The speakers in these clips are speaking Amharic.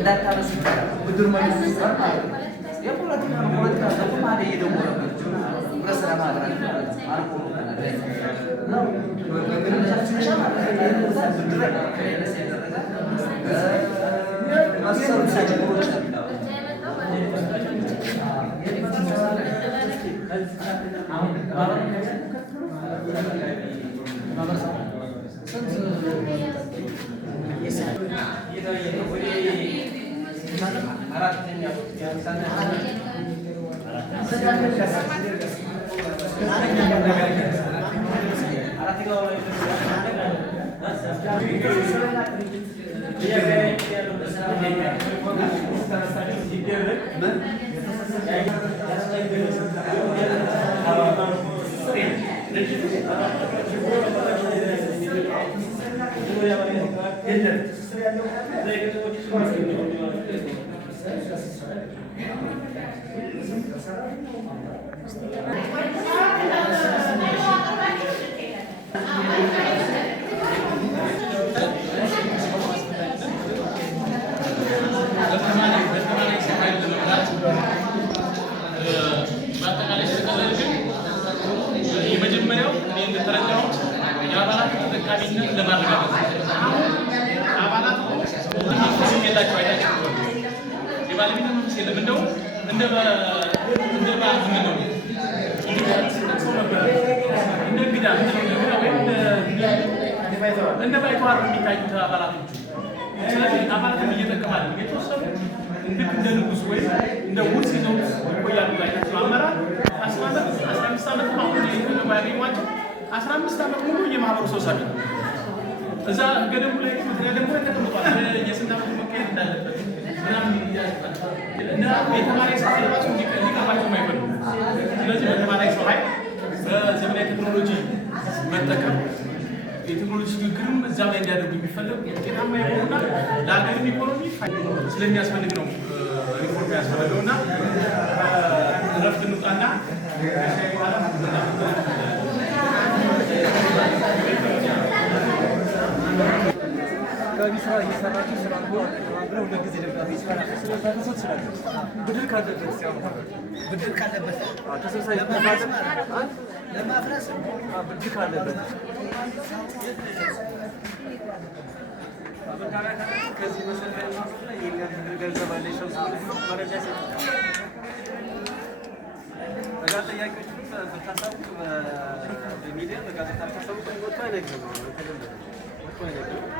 እንዳታረሱ ይባላል። ብድር መልስ ይባላል ማለት ነው። የፖለቲካ ዘቁም አለ የደወለበት ብረስራ ማድረግ አልቆ ነው በግንኙነታችን ሻማ ብድር ከሌለስ ያደረጋል ማሰሩ ሳይሆን እንደ ባይቷር የሚታዩት አባላቶች ስለዚህ አባላትን እየተቀማል የተወሰኑ እንደ ንጉስ ወይ እንደ ውርስ ይዘው ይቆያሉ። አይነት አመራር 15 ዓመት አሁን ያገኟቸው 15 ዓመት ሙሉ የማህበሩ ሰብሳቢ እዛ ገደሙ ላይ ገደሙ ላይ ተቀምጧል። የስንት ዓመት መካሄድ እንዳለበት ምናምን እና የተማሪ ሰው ራሱ እንዲቀርባቸው የማይፈልጉ ስለዚህ በተማሪ ሰው ኃይል በዘመናዊ ቴክኖሎጂ መጠቀም የቴክኖሎጂ ሽግግርም እዛ ላይ እንዲያደርጉ የሚፈለጉ ውጤታማ የሆኑና ለሀገርም ኢኮኖሚ ስለሚያስፈልግ ነው ሪፎርም ያስፈልገው እና እረፍት እንውጣና በኋላ ስራ እየሰራችሁ ስራ ብለው ሁለት ጊዜ ደብዳቤ ስለታደሰ ይችላል። ብድር ካለበት ተሰብሳቢ ለማፍረስ ብድር ካለበት ከዚህ መሰረት ላይ የሚያድር ገንዘብ አለ ሰው መረጃ በጋ ጥያቄዎች በታሳቡ በሚዲያ በጋዜጣ ታሳቡ ወጥቶ አይነግርም ነው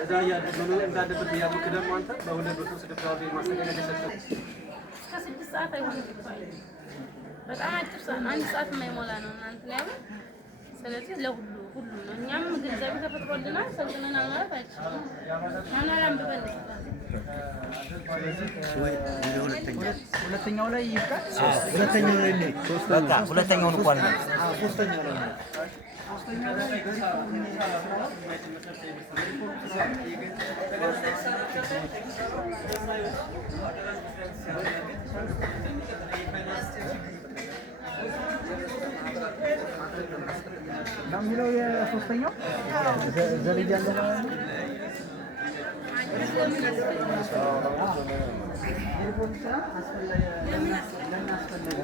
እዛ ያደረገ እንዳደረገ ያሉት ደግሞ አንተ በሁለት በሶስት ደብዳቤ ማስተካከል ተሰጠ። እስከ 6 ሰዓት አይሆንም። በጣም አጭር ሰዓት 1 ሰዓት የማይሞላ ነው እናንተ ላይ። ስለዚህ ለሁሉ ነው። እኛም ግንዛቤ ተፈጥሮልናል ሰልጥነናል ማለት አይቻልም። ማናራም በበለ ሁለተኛው ላይ ይብቃ። ሁለተኛው ላይ ነው። በቃ ሁለተኛው ነው እንኳን ሶስተኛው ላይ ነው። የሚለው የሶስተኛው ዘልያ ያለው ለምን አስፈለገ